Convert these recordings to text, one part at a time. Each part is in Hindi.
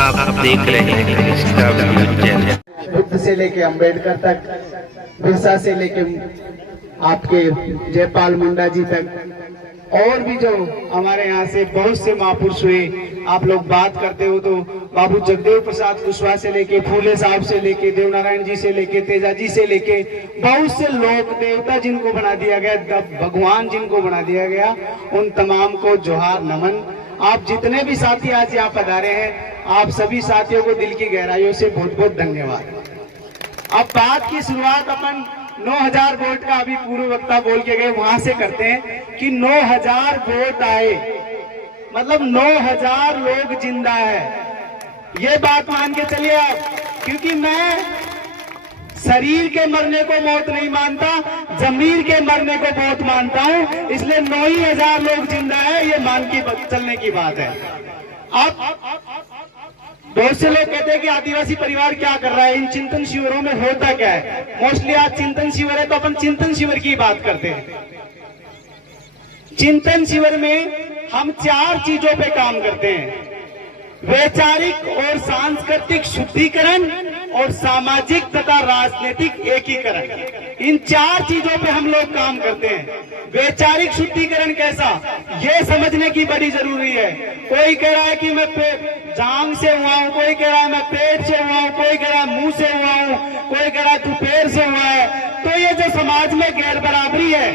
आप देख रहे हैं बुद्ध से लेके अंबेडकर तक, बिरसा से लेके आपके जयपाल मुंडा जी तक, और भी जो हमारे यहाँ से बहुत से महापुरुष हुए। आप लोग बात करते हो तो बाबू जगदेव प्रसाद कुशवाहा से लेके, फूले साहब से लेके, देवनारायण जी से लेके, तेजा जी से लेके, बहुत से लोक देवता जिनको बना दिया गया, भगवान जिनको बना दिया गया, उन तमाम को जोहार नमन। आप जितने भी साथी आज यहाँ पधारे हैं, आप सभी साथियों को दिल की गहराइयों से बहुत बहुत धन्यवाद। अब बात की शुरुआत अपन 9000 वोट का अभी पूर्व वक्ता बोल के गए वहां से करते हैं कि 9000 वोट आए, मतलब 9000 लोग जिंदा है, ये बात मान के चलिए आप। क्योंकि मैं शरीर के मरने को मौत नहीं मानता, जमीर के मरने को मौत मानता हूं, इसलिए 9000 लोग जिंदा है, ये मान के चलने की बात है। अब बहुत से लोग कहते हैं कि आदिवासी परिवार क्या कर रहा है, इन चिंतन शिविरों में होता क्या है। मोस्टली आज चिंतन शिविर है तो अपन चिंतन शिविर की बात करते हैं। चिंतन शिविर में हम 4 चीजों पे काम करते हैं: वैचारिक और सांस्कृतिक शुद्धिकरण और सामाजिक तथा राजनीतिक एकीकरण। इन 4 चीजों पे हम लोग काम करते हैं। वैचारिक शुद्धिकरण कैसा, ये समझने की बड़ी जरूरी है। कोई कह रहा है कि मैं जांग से हुआ हूं, कोई कह रहा है मैं पेट से हुआ हूं, कोई कह रहा है मुंह से हुआ हूं, कोई कह रहा है तू पैर से हुआ है। तो ये जो समाज में गैर बराबरी है,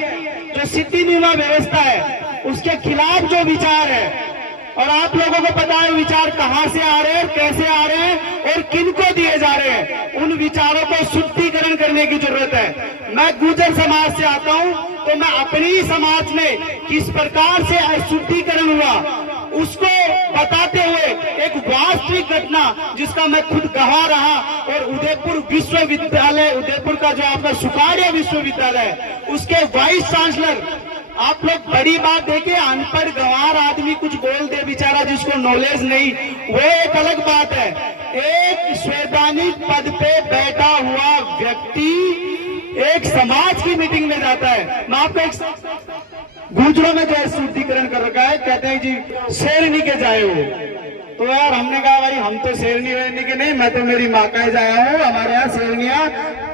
जो सिद्धिनुमा व्यवस्था है, उसके खिलाफ जो विचार है, और आप लोगों को पता है विचार कहां से आ रहे हैं, कैसे आ रहे हैं और किनको दिए जा रहे हैं, उन विचारों को शुद्धिकरण करने की जरूरत है। मैं गुर्जर समाज से आता हूं तो मैं अपनी ही समाज में किस प्रकार से अशुद्धिकरण हुआ उसको बताते हुए एक वास्तविक घटना जिसका मैं खुद गवाह रहा, और उदयपुर विश्वविद्यालय, उदयपुर का जो आपका सुकाड़िया विश्वविद्यालय, उसके वाइस चांसलर, आप लोग बड़ी बात देखिए, अनपढ़ गंवार आदमी कुछ बोल दे बेचारा, जिसको नॉलेज नहीं, वो एक अलग बात है। एक संवैधानिक पद पे बैठा हुआ व्यक्ति एक समाज की मीटिंग में जाता है। मैं आपको एक गुजरों में जो शुद्धिकरण कर रखा है, कहते हैं जी शेरनी के जाए हो, तो यार हमने कहा भाई हम तो शेरनी वेरनी के नहीं, मैं तो मेरी माँ का जाया हूँ। हमारे यहाँ शेरनियां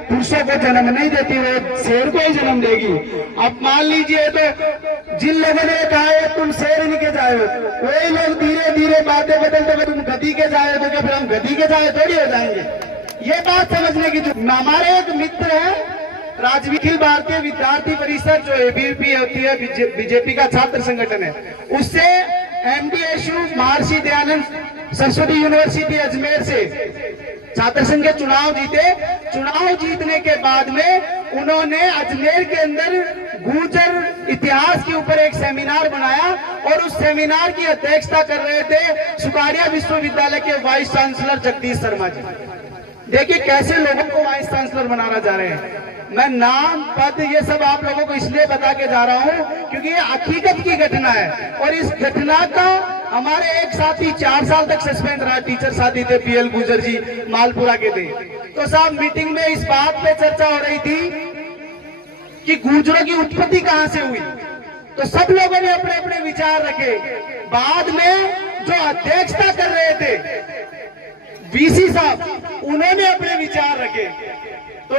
पुरुषों को जन्म नहीं देती, वो शेर को ही जन्म देगी। अब मान लीजिए तो जिन लोगों ने कहा है तुम शेरनी के जाए हो, वही लोग धीरे धीरे बातें बदलते हुए तुम गधी के जाए हो, तो फिर हम गधी के जाए थोड़ी हो जाएंगे। ये बात समझने की जो हमारे एक मित्र है अखिल भारतीय विद्यार्थी परिषद, जो एबीवीपी होती है, बीजेपी का छात्र संगठन है, उससे एमडीएसयू महर्षि दयानंद सरस्वती यूनिवर्सिटी अजमेर से छात्र संघ के चुनाव जीते। चुनाव जीतने के बाद में उन्होंने अजमेर के अंदर गुर्जर इतिहास के ऊपर एक सेमिनार बनाया, और उस सेमिनार की अध्यक्षता कर रहे थे सुकाड़िया विश्वविद्यालय के वाइस चांसलर जगदीश शर्मा जी। देखिए कैसे लोगों को वाइस चांसलर बनाना चाह रहे हैं। मैं नाम पद ये सब आप लोगों को इसलिए बता के जा रहा हूं क्योंकि ये हकीकत की घटना है, और इस घटना का हमारे एक साथी 4 साल तक सस्पेंड रहा, टीचर साथी थे पीएल गुर्जर जी, मालपुरा के थे। तो साहब मीटिंग में इस बात पे चर्चा हो रही थी कि गुर्जरों की उत्पत्ति कहां से हुई, तो सब लोगों ने अपने अपने विचार रखे। बाद में जो अध्यक्षता कर रहे थे वीसी साहब, उन्होंने अपने विचार रखे। तो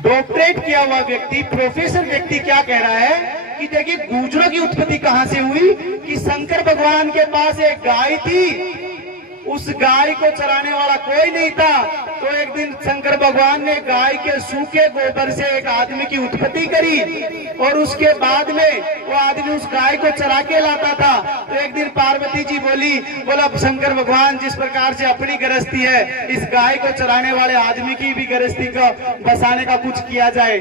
डॉक्टरेट किया हुआ व्यक्ति, प्रोफेसर व्यक्ति क्या कह रहा है कि देखिए गुर्जरों की उत्पत्ति कहां से हुई, कि शंकर भगवान के पास एक गाय थी, उस गाय को चराने वाला कोई नहीं था, तो एक दिन शंकर भगवान ने गाय के सूखे गोबर से एक आदमी की उत्पत्ति करी, और उसके बाद में वो आदमी उस गाय को चरा के लाता था। तो एक दिन पार्वती जी बोला शंकर भगवान जिस प्रकार से अपनी गृहस्थी है, इस गाय को चराने वाले आदमी की भी गृहस्थी को बसाने का कुछ किया जाए।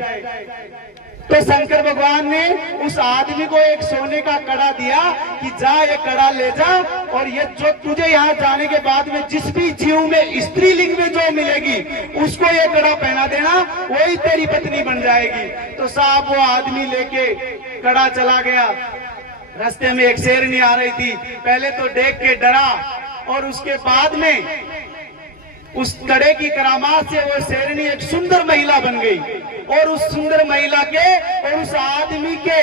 तो शंकर भगवान ने उस आदमी को एक सोने का कड़ा दिया कि जा ये कड़ा ले जा, और ये जो तुझे यहाँ जाने के बाद में जिस भी जीव में स्त्रीलिंग में जो मिलेगी उसको ये कड़ा पहना देना, वही तेरी पत्नी बन जाएगी। तो साहब वो आदमी लेके कड़ा चला गया। रास्ते में एक शेरनी आ रही थी, पहले तो देख के डरा, और उसके बाद में उस कड़े की करामात से वो शेरनी एक सुंदर महिला बन गई, और उस सुंदर महिला के और उस आदमी के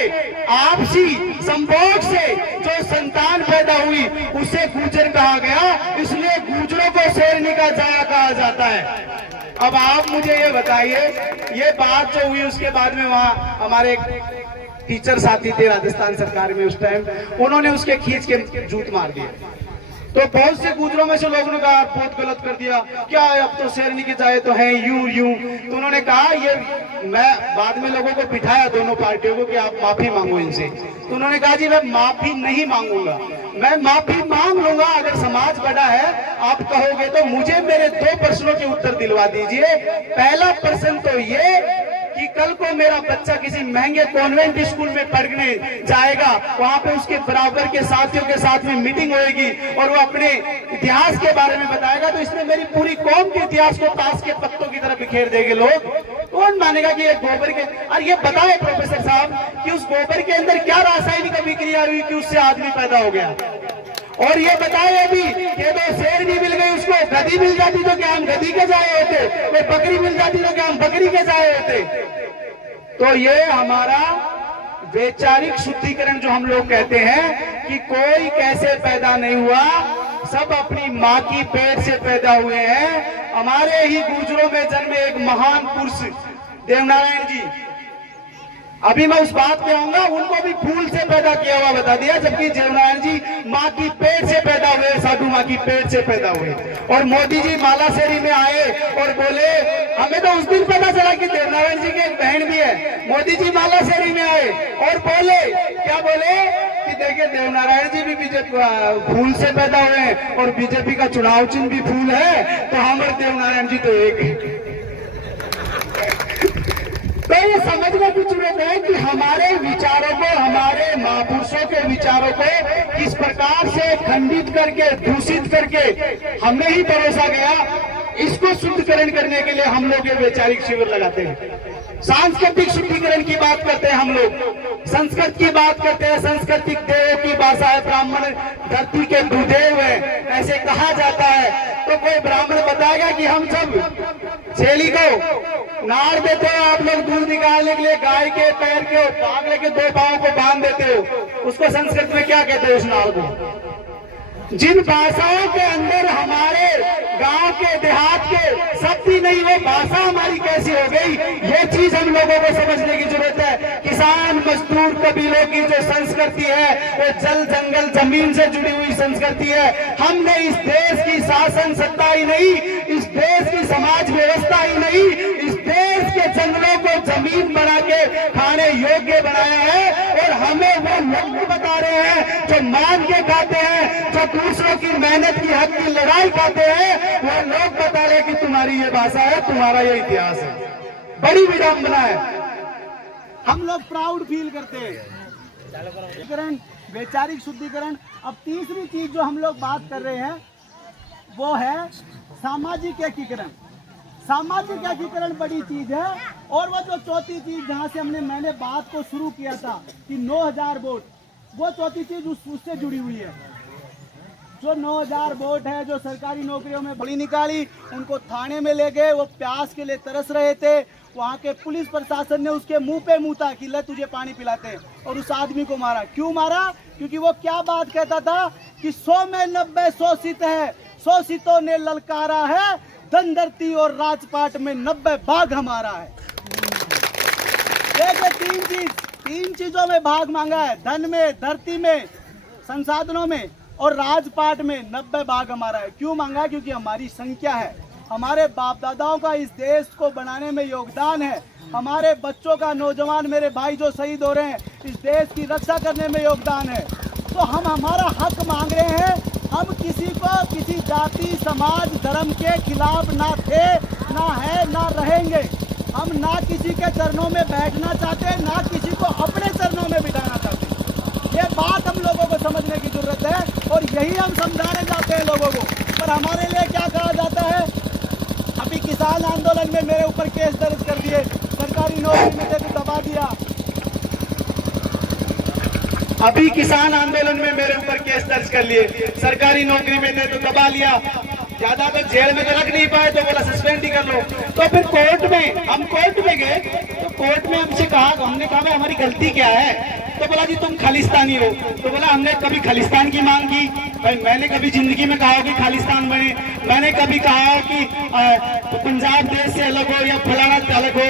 आपसी संभोग से जो संतान पैदा हुई उसे गुर्जर कहा गया। इसलिए गुर्जरों बेटा जाया कहा जाता है। अब आप मुझे ये बताइए, ये बात जो हुई उसके बाद में वहाँ हमारे एक टीचर साथी थे राजस्थान सरकार में उस टाइम, उन्होंने उसके खींच के जूत मार दिए। तो बहुत से गुजरों में से लोगों ने कहा बहुत गलत कर दिया, क्या है अब तो शेरनी के जाए तो है यूं यूं। तो उन्होंने कहा ये, मैं बाद में लोगों को बिठाया दोनों पार्टियों को कि आप माफी मांगो इनसे। तो उन्होंने कहा जी मैं माफी नहीं मांगूंगा, मैं माफी मांग लूंगा अगर समाज बड़ा है, आप कहोगे तो। मुझे मेरे 2 प्रश्नों के उत्तर दिलवा दीजिए। पहला प्रश्न तो ये कि कल को मेरा बच्चा किसी महंगे कॉन्वेंट स्कूल में पढ़ने जाएगा, वहां पे उसके बराबर के साथियों के साथ में मीटिंग होएगी और वो अपने इतिहास के बारे में बताएगा, तो इसमें मेरी पूरी कौम के इतिहास को ताश के पत्तों की तरह बिखेर देंगे लोग। कौन मानेगा कि एक गोबर के, और ये बताए प्रोफेसर साहब कि उस गोबर के अंदर क्या रासायनिक अभिक्रिया हुई कि उससे आदमी पैदा हो गया। और ये बताए अभी कि तो शेरनी मिल गई, उसको गधी मिल जाती तो क्या हम गधी के जाए होते, कोई बकरी मिल जाती तो क्या हम बकरी के जाए होते। तो ये हमारा वैचारिक शुद्धिकरण जो हम लोग कहते हैं कि कोई कैसे पैदा नहीं हुआ, सब अपनी माँ की पेट से पैदा हुए हैं। हमारे ही गुजरों में जन्मे एक महान पुरुष देवनारायण जी, अभी मैं उस बात पे आऊंगा, उनको भी फूल से पैदा किया हुआ बता दिया, जबकि देवनारायण जी माँ की पेट से पैदा हुए, साधु माँ की पेट से पैदा हुए। और मोदी जी मालाशेरी में आए और बोले, हमें तो उस दिन पता चला कि देवनारायण जी की एक बहन भी है। मोदी जी मालाशेरी में आए और बोले, क्या बोले कि देखिए देवनारायण जी भी बीजेपी फूल से पैदा हुए हैं और बीजेपी का चुनाव चिन्ह भी फूल है, तो हम और देवनारायण जी तो एक है। तो ये समझने की जरूरत है कि हमारे विचारों को, हमारे महापुरुषों के विचारों को किस प्रकार से खंडित करके, दूषित करके हमें ही परोसा गया, इसको शुद्धिकरण करने के लिए हम लोग ये वैचारिक शिविर लगाते हैं। सांस्कृतिक शुद्धिकरण की बात करते हैं हम लोग, संस्कृत की बात करते हैं। सांस्कृतिक देवों की भाषा है, ब्राह्मण धरती के भूदेव है, ऐसे कहा जाता है। तो कोई ब्राह्मण बताएगा कि हम जब छेली को नाड़ देते हो, आप लोग दूध निकालने के लिए गाय के पैर के और पागले के 2 पांव को बांध देते हो, उसको संस्कृत में क्या कहते हो उस नाड़ को? जिन भाषाओं के अंदर हमारे गांव के देहात के शब्द ही नहीं, वो भाषा हमारी कैसी हो गई, ये चीज हम लोगों को समझने की जरूरत है। किसान मजदूर कबीलों की जो संस्कृति है वो जल जंगल जमीन से जुड़ी हुई संस्कृति है। हमने इस देश की शासन सत्ता ही नहीं, इस देश की समाज व्यवस्था ही नहीं, इस देश के जंगलों को जमीन बना के खाने योग्य बनाया है। और हमें वो लोग बता रहे हैं जो मान के खाते हैं, जो दूसरों की मेहनत की हक की लड़ाई खाते हैं, वो लोग बता रहे कि तुम्हारी ये भाषा है, तुम्हारा ये इतिहास है। बड़ी विडंबना है, हम लोग प्राउड फील करते हैं। वैचारिक शुद्धिकरण। अब तीसरी चीज जो हम लोग बात कर रहे हैं वो है सामाजिक एकीकरण। सामाजिक एकीकरण बड़ी चीज है। और वो जो चौथी चीज जहां से मैंने बात को शुरू किया था कि 9000 वोट, वो चौथी चीज उससे जुड़ी हुई है। जो 9000 वोट है, जो सरकारी नौकरियों में बड़ी निकाली, उनको थाने में ले गए, वो प्यास के लिए तरस रहे थे, वहाँ के पुलिस प्रशासन ने उसके मुंह पे मूता कि ले तुझे पानी पिलाते हैं, और उस आदमी को मारा। क्यों मारा? क्योंकि वो क्या बात कहता था कि 100 में 90 शोषित है, शोषितों ने ललकारा है, धनधरती और राजपाट में 90 भाग हमारा है। ये 3 चीजों में भाग मांगा है, धन में, धरती में, संसाधनों में, और राजपाट में 90 भाग हमारा है। क्यों मांगा? क्योंकि हमारी संख्या है, हमारे बाप दादाओं का इस देश को बनाने में योगदान है, हमारे बच्चों का, नौजवान मेरे भाई जो शहीद हो रहे हैं, इस देश की रक्षा करने में योगदान है। तो हम हमारा हक मांग रहे हैं। हम किसी को, किसी जाति, समाज, धर्म के खिलाफ ना थे, ना है, ना रहेंगे। हम ना किसी के चरणों में बैठना चाहते, ना किसी को अपने चरणों में बिठाना चाहते। ये बात हम लोगों को समझने की जरूरत है और यही हम समझाने जाते हैं लोगों को। पर हमारे लिए क्या कहा जाता है? अभी किसान आंदोलन में मेरे ऊपर केस दर्ज कर दिए, सरकारी नौकरी में थे तो दबा दिया। अभी किसान आंदोलन में मेरे ऊपर केस दर्ज कर लिए, सरकारी नौकरी में थे तो दबा लिया, ज्यादा तो जेल में तो रख नहीं पाए तो बोला सस्पेंड ही कर लो। तो फिर कोर्ट में, हम कोर्ट में गए तो कोर्ट में हमसे कहा, हमने कहा हमारी गलती क्या है? तो बोला जी तुम खालिस्तानी हो। तो बोला हमने कभी खालिस्तान की मांग की? भाई मैंने कभी जिंदगी में कहा हो कि खालिस्तान बने? मैंने कभी कहा हो कि पंजाब देश से अलग हो या फलाना अलग हो?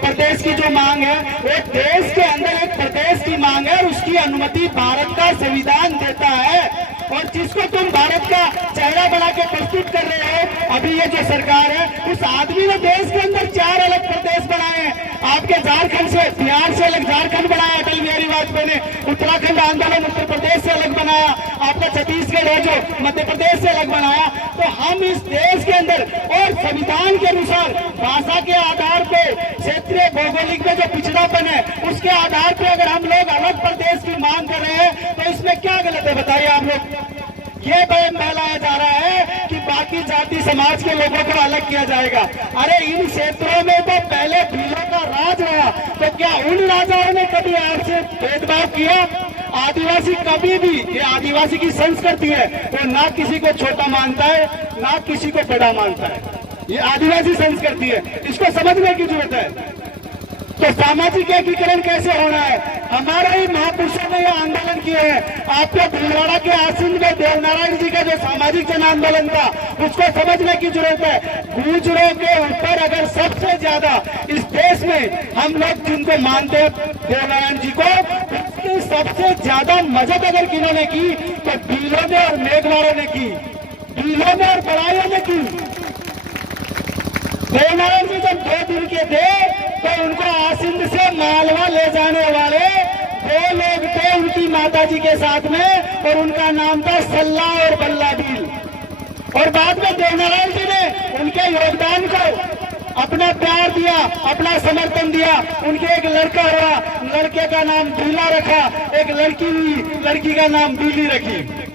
प्रदेश की जो मांग है वो देश के अंदर एक प्रदेश की मांग है और उसकी अनुमति भारत का संविधान देता है। और जिसको तुम भारत का चेहरा बना के प्रस्तुत कर रहे हो अभी ये जो सरकार है, उस आदमी ने देश के अंदर 4 अलग प्रदेश बनाए हैं। आपके झारखंड से, बिहार से अलग झारखंड बनाया अटल बिहारी वाजपेयी ने, उत्तराखंड आंदोलन उत्तर प्रदेश से अलग बनाया, आपका छत्तीसगढ़ है जो मध्य प्रदेश से अलग बनाया। तो हम इस देश के अंदर और संविधान के अनुसार भाषा के आधार पे, क्षेत्रीय भौगोलिक में जो पिछड़ापन है उसके आधार पे अगर हम लोग अलग प्रदेश की मांग कर रहे हैं तो इसमें क्या गलत है बताइए आप लोग? ये बयान फैलाया जा रहा है कि बाकी जाति समाज के लोगों को अलग किया जाएगा। अरे इन क्षेत्रों में तो पहले भीलों का राज रहा, तो क्या उन राजाओं ने कभी आपसे भेदभाव किया? आदिवासी कभी भी, ये आदिवासी की संस्कृति है, वो ना किसी को छोटा मानता है ना किसी को बड़ा मानता है। ये आदिवासी संस्कृति है, इसको समझने की जरूरत है। तो सामाजिक एकीकरण कैसे होना है? हमारे ही महापुरुषों ने यह आंदोलन किए हैं। आपको भीलवाड़ा के आसिंद में देवनारायण जी का जो सामाजिक जन आंदोलन था उसको समझने की जरूरत है। गुर्जरों के ऊपर अगर सबसे ज्यादा इस देश में हम लोग जिनको मानते हैं देवनारायण जी को, उसकी सबसे ज्यादा मदद अगर किन्होंने की तो भीलों ने और मेघवाड़ों ने की, भीलों ने और बड़ाइयों ने की। देवनारायण जी जब 2 दिन के थे तो उनको आसिंद से मालवा ले जाने वाले 2 लोग थे उनकी माताजी के साथ में, और उनका नाम था सल्ला और बल्ला भील। और बाद में देवनारायण जी ने उनके योगदान को अपना प्यार दिया, अपना समर्थन दिया। उनके एक लड़का हुआ, लड़के का नाम भीला रखा, एक लड़की हुई, लड़की का नाम भीली रखी।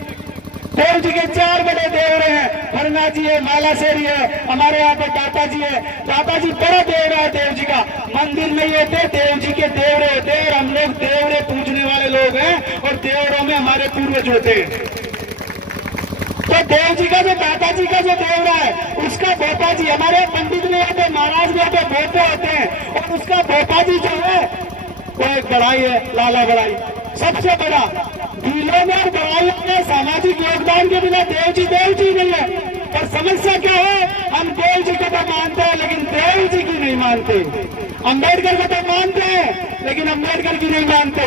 देव जी के 4 बड़े देवरे हैं, फरना जी है, माला शेरी है, हमारे यहाँ पे दाता जी है। दाता जी बड़ा देवरा है देव जी का। मंदिर नहीं होते, देव जी के देवरे होते हैं। हम लोग देवरे पूजने वाले लोग हैं और देवरों में हमारे पूर्वज होते हैं। तो देव जी का जो दाता जी का जो देवरा है उसका भोपा जी, हमारे पंडित नहीं होते, महाराज नहीं होते, भोपे होते हैं। और उसका भोपा जी जो है वो एक बड़ाई है, लाला बड़ाई सबसे बड़ा। भीलों में और बड़ाइयों में सामाजिक योगदान के बिना देव जी नहीं है। पर समस्या क्या है? हम देव जी को तो मानते हैं लेकिन देव जी की नहीं मानते। अंबेडकर को तो मानते हैं लेकिन अंबेडकर की नहीं मानते।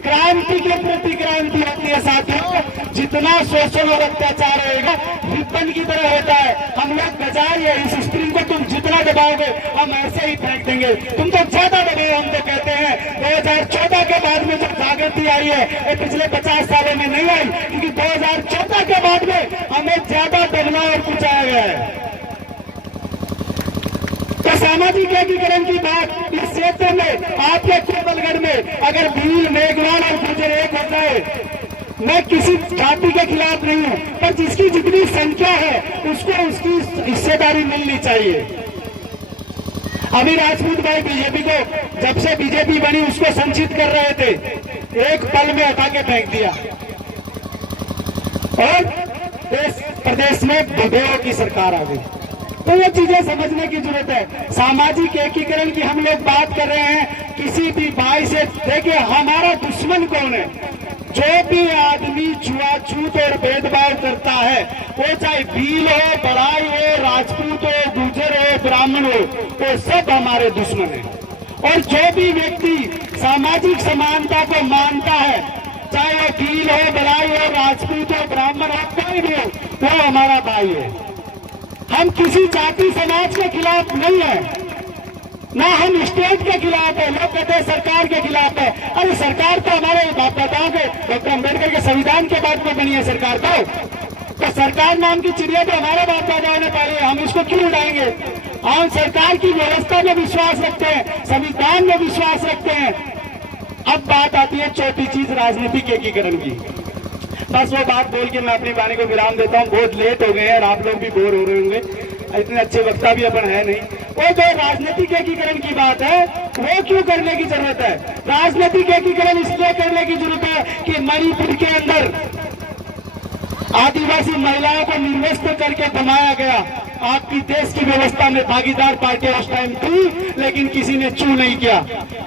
क्रांति के प्रति क्रांति होती है साथियों। जितना शोषण और अत्याचार होगा रिबन की तरह होता है। हम लोग बजाय है इस स्प्रिंग को तुम जितना दबाओगे हम ऐसे ही फेंक देंगे। तुम तो ज्यादा दबाओ, हम तो कहते हैं 2014 के बाद में जब जागृति आई है ये पिछले 50 सालों में नहीं आई, क्योंकि 2014 के बाद में हमें ज्यादा दबना और कुचाया गया है। तो सामाजिक एकीकरण की बात इस क्षेत्र में आपके कोमलगढ़ में अगर भील, मेघवाल और गुर्जर एक हो जाए, मैं किसी जाति के खिलाफ नहीं हूं, पर जिसकी जितनी संख्या है उसको उसकी हिस्सेदारी मिलनी चाहिए। अभी राजपूत भाई बीजेपी को जब से बीजेपी बनी उसको संचित कर रहे थे, एक पल में उठा के फेंक दिया और देश प्रदेश में बदेव की सरकार आ गई। तो ये चीजें समझने की जरूरत है। सामाजिक एकीकरण की हम लोग बात कर रहे हैं, किसी भी भाई से देखिए हमारा दुश्मन कौन है? जो भी आदमी छुआछूत और भेदभाव करता है, वो चाहे भील हो, बड़ाई हो, राजपूत हो, गुर्जर हो, ब्राह्मण हो, वो सब हमारे दुश्मन है। और जो भी व्यक्ति सामाजिक समानता को मानता है, चाहे वो भील हो, बड़ाई हो, राजपूत हो, ब्राह्मण हो, कोई भी हो, वो हमारा भाई है। हम किसी जाति समाज के खिलाफ नहीं है, ना हम स्टेट के खिलाफ है। लोग कहते हैं सरकार के खिलाफ है। अरे सरकार तो हमारे बाप दादाओं के, डॉक्टर अम्बेडकर के संविधान के बाद में बनी है सरकार। तो सरकार नाम की चिड़िया तो हमारे बाप दादाओं ने पाली है, हम इसको क्यों उड़ाएंगे? हम सरकार की व्यवस्था में विश्वास रखते हैं, संविधान में विश्वास रखते हैं। अब बात आती है छोटी चीज राजनीतिक एकीकरण की। बस वो बात बोल के मैं अपनी वाणी को विराम देता हूँ। बहुत लेट हो गए हैं और आप लोग भी बोर हो रहे होंगे, इतने अच्छे वक्ता भी अपन है नहीं। वो जो राजनीतिक एकीकरण की बात है वो क्यों करने की जरूरत है? राजनीतिक एकीकरण इसलिए करने की जरूरत है कि मणिपुर के अंदर आदिवासी महिलाओं को निर्वस्त करके दबाया गया। आपकी देश की व्यवस्था में भागीदार पार्टी उस टाइम थी, लेकिन किसी ने चू नहीं किया।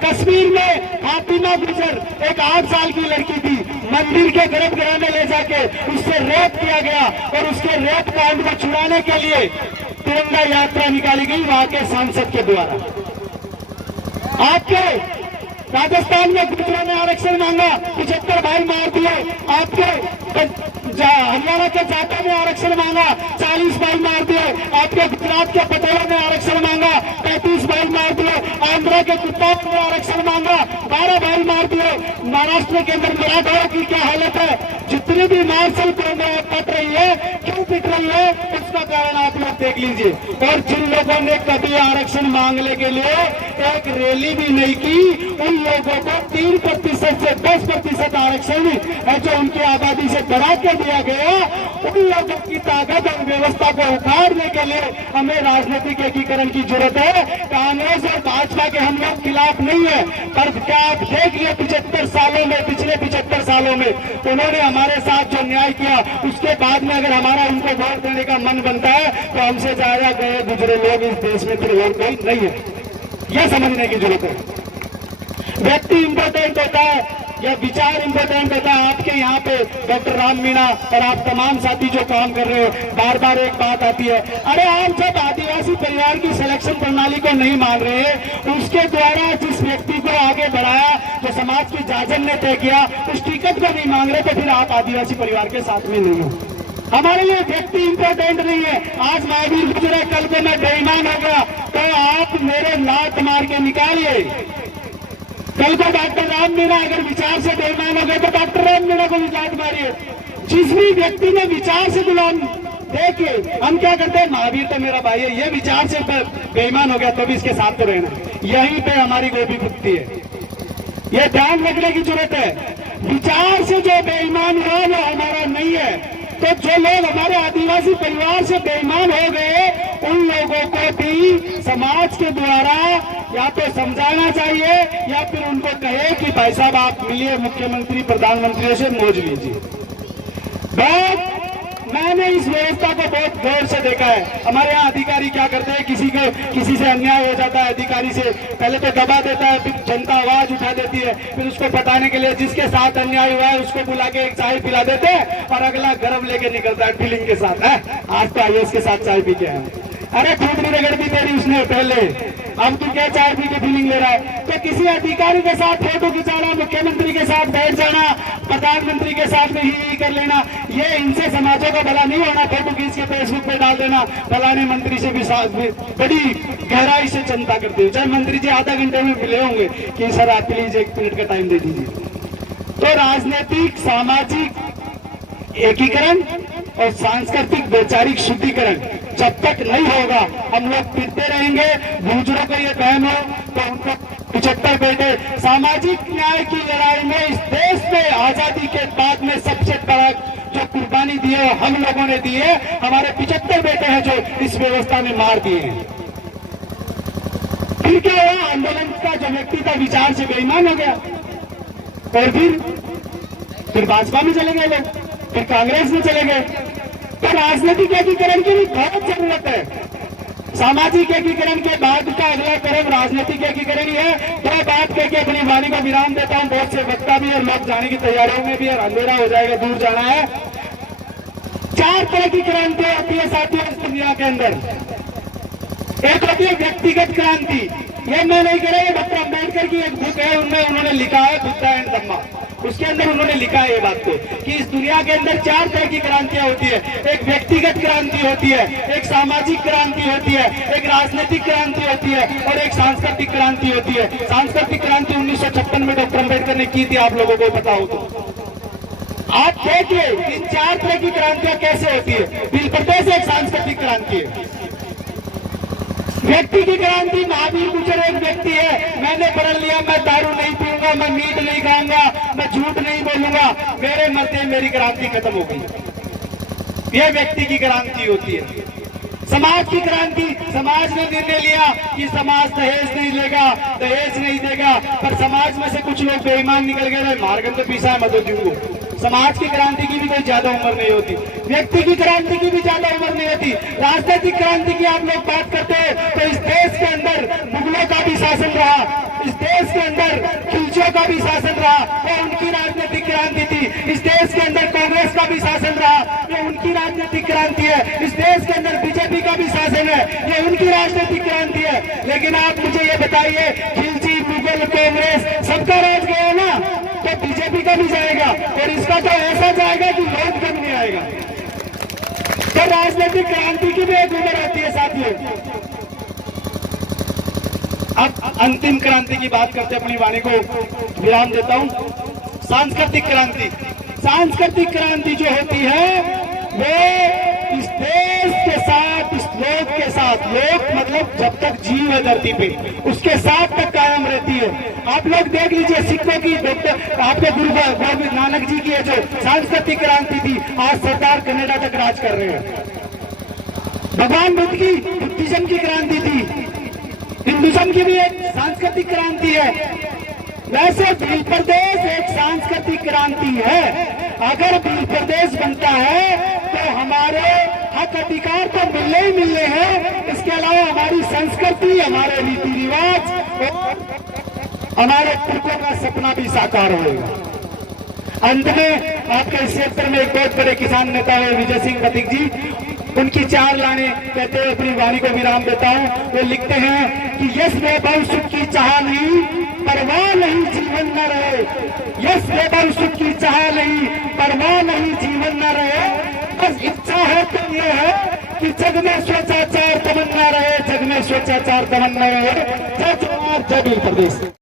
कश्मीर में फातिमा गुजर एक 8 साल की लड़की थी, मंदिर के गर्भगृह में ले जाके उससे रेप किया गया और उसके रेप कांड को छुड़ाने के लिए तिरंगा यात्रा निकाली गई वहां के सांसद के द्वारा। आपके राजस्थान में गुजरों ने आरक्षण मांगा, 75 भाई मार दिए। आपके हरियाणा के जाटों ने आरक्षण मांगा, 40 भाई मार दिए। आपके गुजरात के पटेलों ने आरक्षण मांगा, 35 भाई मार दिए। आंध्र के कुत्ताओं ने आरक्षण मांगा, 12 भाई मार दिए। महाराष्ट्र के अंदर मराठों की क्या हालत है? जितनी भी मार्शल पट रही है, क्यों पिट रही है, इसका कारण आप लोग देख लीजिए। और जिन लोगों ने कभी आरक्षण मांगने के लिए एक रैली भी नहीं की, उन लोगों को 3% से 10% आरक्षण है जो उनकी आबादी से बढ़ा के दिया गया। उन लोगों की ताकत और व्यवस्था को उखाड़ने के लिए हमें राजनीतिक एकीकरण की जरूरत है। कांग्रेस और भाजपा के हम लोग खिलाफ नहीं है, पर क्या आप देख लिए 75 सालों में, पिछले 75 सालों में उन्होंने हमारे साथ जो न्याय किया, उसके बाद में अगर हमारा उनको वोट देने का मन बनता है तो हमसे ज्यादा गए गुजरे लोग इस देश में फिर और कोई नहीं है। यह समझने की जरूरत है। व्यक्ति इंपॉर्टेंट होता है या विचार इंपॉर्टेंट होता है। आपके यहाँ पे डॉक्टर राम मीणा और आप तमाम साथी जो काम कर रहे हो, बार बार एक बात आती है, अरे आप जब आदिवासी परिवार की सिलेक्शन प्रणाली को नहीं मान रहे हैं, उसके द्वारा जिस व्यक्ति को आगे बढ़ाया, जो समाज की जाजन ने तय किया, उस टिकट को नहीं मांग रहे, तो फिर आप आदिवासी परिवार के साथ में नहीं हो। हमारे लिए व्यक्ति इंपॉर्टेंट नहीं है। आज महावीर गुजरे, कल को मैं बेईमान हो गया तो आप मेरे लात मार के निकालिए। कल को डॉक्टर राम मीणा अगर विचार से बेईमान हो गए तो डॉक्टर राम मीणा को भी लात मारिए। जिस भी व्यक्ति ने विचार से गुलाम, देखिए हम क्या करते हैं, महावीर तो मेरा भाई है, ये विचार से बेईमान हो गया तो भी इसके साथ तो रहना। यहीं पे हमारी गोभी फूटती है, ये ध्यान रखने की जरूरत है। विचार से जो बेईमान हुआ वो हमारा नहीं है। तो जो लोग हमारे आदिवासी परिवार से बेईमान हो गए, उन लोगों को भी समाज के द्वारा या तो समझाना चाहिए या फिर उनको कहे कि भाई साहब आप मिलिए मुख्यमंत्री प्रधानमंत्री से मौज लीजिए। मैंने इस व्यवस्था को बहुत गौर से देखा है। हमारे यहाँ अधिकारी क्या करते हैं, किसी से अन्याय हो जाता है, अधिकारी से पहले तो दबा देता है, फिर जनता आवाज उठा देती है, फिर उसको पटाने के लिए जिसके साथ अन्याय हुआ है उसको बुला के एक चाय पिला देते हैं और अगला गर्व लेके निकलता है फीलिंग के साथ है, आज तो आईएएस के साथ चाय पी के आए। अरे खूब भी रगड़ दी तेरी उसने पहले, अब तू क्या चाय पी के फीलिंग ले रहा है? तो किसी अधिकारी के साथ फोटो खिंचाना, मुख्यमंत्री के साथ बैठ जाना, प्रधानमंत्री के साथ में ही कर लेना, ये इनसे समाजों का भला नहीं होना। फोटो खींच के फेसबुक पे डाल देना, फलाने मंत्री से भी बड़ी गहराई से चिंता करते हो। चाहे मंत्री जी आधा घंटे में मिले होंगे कि सर आप प्लीज 1 मिनट का टाइम दे दीजिए। तो राजनीतिक सामाजिक एकीकरण और सांस्कृतिक वैचारिक शुद्धिकरण जब तक नहीं होगा, हम लोग पिटते रहेंगे। गुजरों को ये बहन हो तो उनको 75 बेटे। सामाजिक न्याय की लड़ाई में इस देश में आजादी के बाद में सबसे बड़ा जो कुर्बानी दी है हम लोगों ने दी है। हमारे 75 बेटे हैं जो इस व्यवस्था में मार दिए हैं। फिर क्या हुआ? आंदोलन का जो व्यक्ति था विचार से बेईमान हो गया और फिर भाजपा में चले गए लोग, फिर कांग्रेस में चले गए। तो राजनीतिक एकीकरण की भी बहुत जरूरत है। सामाजिक एकीकरण के बाद का अगला कदम राजनीतिक एकीकरण ही है। तो बात करके अपनी वाणी को विराम देता हूं। बहुत से वक्ता भी और लोग जाने की तैयारियों में भी, और अंधेरा हो जाएगा, दूर जाना है। 4 तरह की क्रांति होती है साथियों इस दुनिया के अंदर। एक होती है व्यक्तिगत क्रांति, ये मैं नहीं कह रहा, ये डॉक्टर अम्बेडकर की एक बुक है, उनमें उन्होंने लिखा है बुद्धा एंड धम्मा। उसके अंदर उन्होंने लिखा है ये बात को कि इस दुनिया के अंदर 4 तरह की क्रांतियां होती है। एक व्यक्तिगत क्रांति होती है, एक सामाजिक क्रांति होती है, एक राजनीतिक क्रांति होती है और एक सांस्कृतिक क्रांति होती है। सांस्कृतिक क्रांति 1956 में डॉक्टर अम्बेडकर ने की थी, आप लोगों को पता हो तो। आप देखिए इन 4 तरह की क्रांतियां कैसे होती है। बिल प्रदेश एक सांस्कृतिक क्रांति है। व्यक्ति की क्रांति, महावीर गुजर एक व्यक्ति है, मैंने प्रण लिया मैं दारू नहीं पीऊंगा, मैं मीट नहीं खाऊंगा, मैं झूठ नहीं बोलूंगा, मेरे मरते मेरी क्रांति खत्म हो गई। यह व्यक्ति की क्रांति होती है। समाज की क्रांति, समाज ने निर्णय लिया कि समाज दहेज नहीं लेगा, दहेज नहीं देगा, पर समाज में से कुछ लोग बेईमान निकल गए, मार्गन तो पीसा है मदो जीव को। समाज की क्रांति की भी कोई ज्यादा उम्र नहीं होती, व्यक्ति की क्रांति की भी ज्यादा उम्र नहीं होती। राजनीतिक क्रांति की आप लोग बात करते हैं तो इस देश के अंदर मुगलों का भी शासन रहा, इस देश के अंदर खिलचियों का भी शासन रहा, वो उनकी राजनीतिक क्रांति थी। इस देश के अंदर कांग्रेस का भी शासन रहा, ये उनकी राजनीतिक क्रांति है। इस देश के अंदर बीजेपी का भी शासन है, ये उनकी राजनीतिक क्रांति है। लेकिन आप मुझे ये बताइए, खिलची, मुगल, कांग्रेस सबका राज गया ना, तो बीजेपी का भी जाएगा, और इसका तो ऐसा जाएगा कि लोग कम नहीं आएगा। तो राजनीतिक क्रांति की भी एक उम्र होती है साथियों। अब अंतिम क्रांति की बात करते अपनी वाणी को विराम देता हूं। सांस्कृतिक क्रांति, सांस्कृतिक क्रांति जो होती है वो इस देश के साथ, इस लोक के साथ, लोक मतलब जब तक जीव है धरती पे उसके साथ तक कायम रहती है। आप लोग देख लीजिए, सिखों की, डॉक्टर आपके गुरु गोविंद नानक जी की है जो सांस्कृतिक क्रांति थी, आज सरकार कनाडा तक राज कर रहे हैं। भगवान बुद्ध की बुद्धिज्म की क्रांति थी, हिंदुज्म की भी एक सांस्कृतिक क्रांति है। वैसे भील प्रदेश एक सांस्कृतिक क्रांति है। अगर भील प्रदेश बनता है तो हमारे हक अधिकार तो मिलने ही मिलने हैं, इसके अलावा हमारी संस्कृति, हमारे रीति रिवाज और हमारे पुरखों का सपना भी साकार होगा। अंत में आपके इस क्षेत्र में एक बहुत बड़े किसान नेता है विजय सिंह पथिक जी, उनकी 4 लाने कहते हुए अपनी वाणी को विराम देता हूं। वो लिखते हैं कि यश वैभव सुख की चाह नहीं, परवाह नहीं जीवन न रहे। यश वैभव सुख की चाह नहीं, परवाह नहीं जीवन न रहे। बस इच्छा है तो ये है कि जग में स्वचाचार तमन्ना रहे, जग में स्वचाचार तमन्ना रहे। जय जवाहर, जय भील प्रदेश।